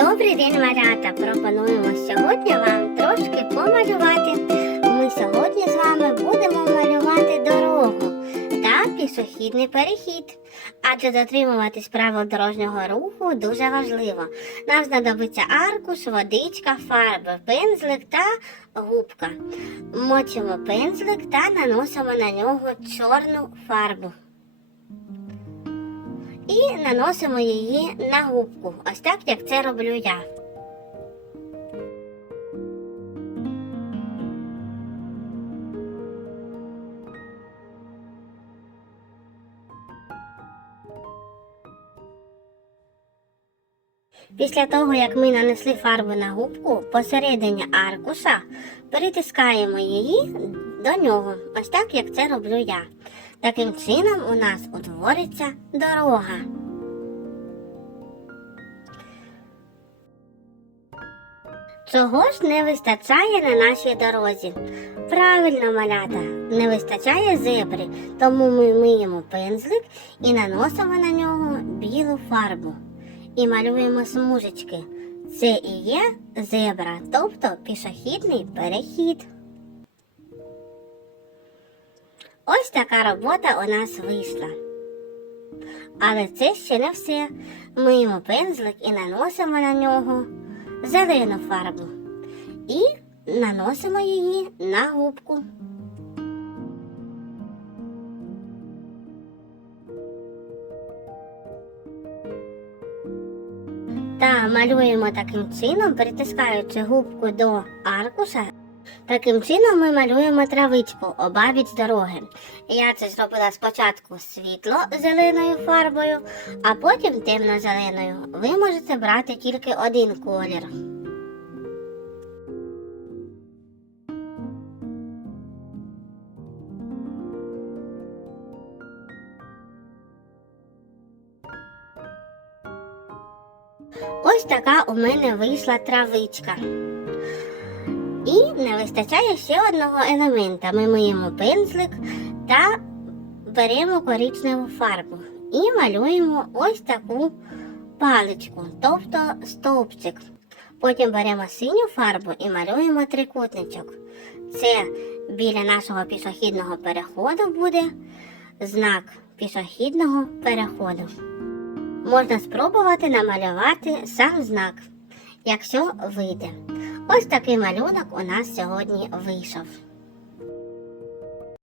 Добрий день, малята! Пропонуємо сьогодні вам трошки помалювати. Ми сьогодні з вами будемо малювати дорогу та пішохідний перехід. Адже дотримуватись правил дорожнього руху дуже важливо. Нам знадобиться аркуш, водичка, фарби, пензлик та губка. Мочимо пензлик та наносимо на нього чорну фарбу. І наносимо її на губку, ось так, як це роблю я. Після того, як ми нанесли фарбу на губку, посередині аркуша перетискаємо її до нього, ось так, як це роблю я. Таким чином у нас утвориться дорога. Чого ж не вистачає на нашій дорозі? Правильно, малята, не вистачає зебри, тому ми миємо пензлик і наносимо на нього білу фарбу і малюємо смужечки. Це і є зебра, тобто пішохідний перехід. Ось така робота у нас вийшла. Але це ще не все. Миємо пензлик і наносимо на нього зелену фарбу. І наносимо її на губку. Та малюємо таким чином, притискаючи губку до аркуша. Таким чином ми малюємо травичку обабіч дороги. Я це зробила спочатку світло зеленою фарбою, а потім темно-зеленою. Ви можете брати тільки один колір. Ось така у мене вийшла травичка. І не вистачає ще одного елемента. Ми миємо пензлик та беремо коричневу фарбу і малюємо ось таку паличку, тобто стовпчик. Потім беремо синю фарбу і малюємо трикутничок. Це біля нашого пішохідного переходу буде знак пішохідного переходу. Можна спробувати намалювати сам знак, якщо вийде. Ось такий малюнок у нас сьогодні вийшов.